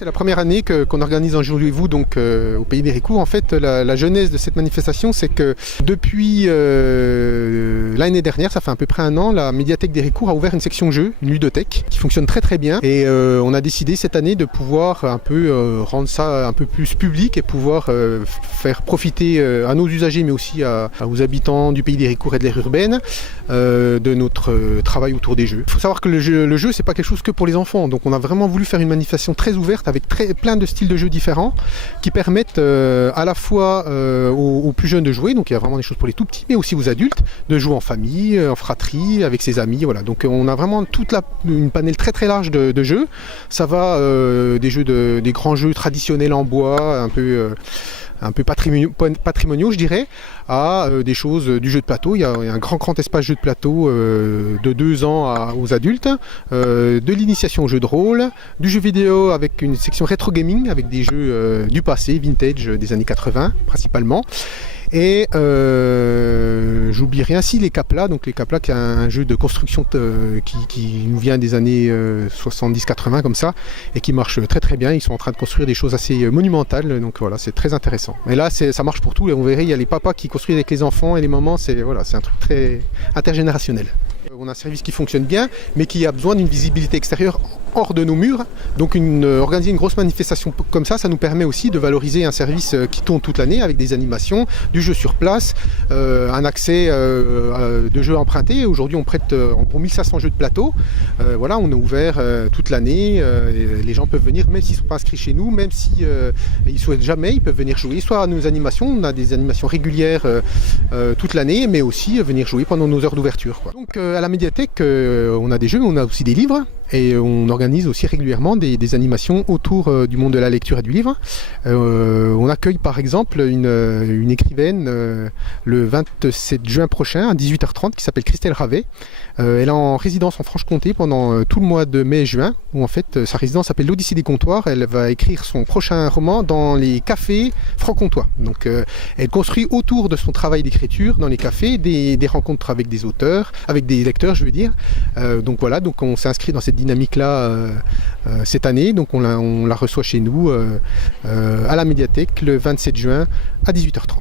C'est la première année qu'on organise un Jouez-vous donc au Pays d'Héricourt. En fait, la genèse de cette manifestation, c'est que depuis l'année dernière, ça fait à peu près un an, la médiathèque d'Héricourt a ouvert une section jeux, une ludothèque, qui fonctionne très très bien. Et on a décidé cette année de pouvoir un peu rendre ça un peu plus public et pouvoir faire profiter à nos usagers, mais aussi aux habitants du Pays d'Héricourt et de l'aire urbaine, de notre travail autour des jeux. Il faut savoir que le jeu, c'est pas quelque chose que pour les enfants. Donc on a vraiment voulu faire une manifestation très ouverte avec plein de styles de jeux différents qui permettent à la fois aux plus jeunes de jouer, donc il y a vraiment des choses pour les tout petits, mais aussi aux adultes de jouer en famille, en fratrie, avec ses amis. Voilà. Donc on a vraiment une panel très très large de jeux. Ça va des jeux des grands jeux traditionnels en bois, un peu patrimoniaux, je dirais, à des choses du jeu de plateau. Il y a un grand espace jeu de plateau de 2 ans aux adultes, de l'initiation au jeu de rôle, du jeu vidéo avec une section rétro gaming avec des jeux du passé, vintage, des années 80 principalement. Et j'oublie rien si les Capla, donc les Capla qui est un jeu de construction qui nous vient des années 70-80 comme ça et qui marche très très bien. Ils sont en train de construire des choses assez monumentales, donc voilà, c'est très intéressant. Mais là ça marche pour tout, on verrait, il y a les papas qui construisent avec les enfants et les mamans, c'est un truc très intergénérationnel. On a un service qui fonctionne bien, mais qui a besoin d'une visibilité extérieure hors de nos murs. Donc organiser une grosse manifestation comme ça nous permet aussi de valoriser un service qui tourne toute l'année avec des animations, du jeu sur place, un accès de jeux empruntés. Aujourd'hui, on prête en gros 1500 jeux de plateau. Voilà, on est ouvert toute l'année. Les gens peuvent venir, même s'ils ne sont pas inscrits chez nous, même s'ils ne souhaitent jamais, ils peuvent venir jouer. Soit à nos animations, on a des animations régulières toute l'année, mais aussi venir jouer pendant nos heures d'ouverture. Donc à la médiathèque, on a des jeux, mais on a aussi des livres. Et on organise aussi régulièrement des animations autour du monde de la lecture et du livre. On accueille par exemple une écrivaine le 27 juin prochain à 18h30 qui s'appelle Christelle Ravet. Elle est en résidence en Franche-Comté pendant tout le mois de mai et juin, où en fait sa résidence s'appelle l'Odyssée des comptoirs. Elle va écrire son prochain roman dans les cafés franc-comtois. Donc elle construit autour de son travail d'écriture dans les cafés des rencontres avec des auteurs, avec des lecteurs je veux dire. Donc voilà, donc on s'est inscrit dans cette dynamique-là cette année, donc on la reçoit chez nous à la médiathèque le 27 juin à 18h30.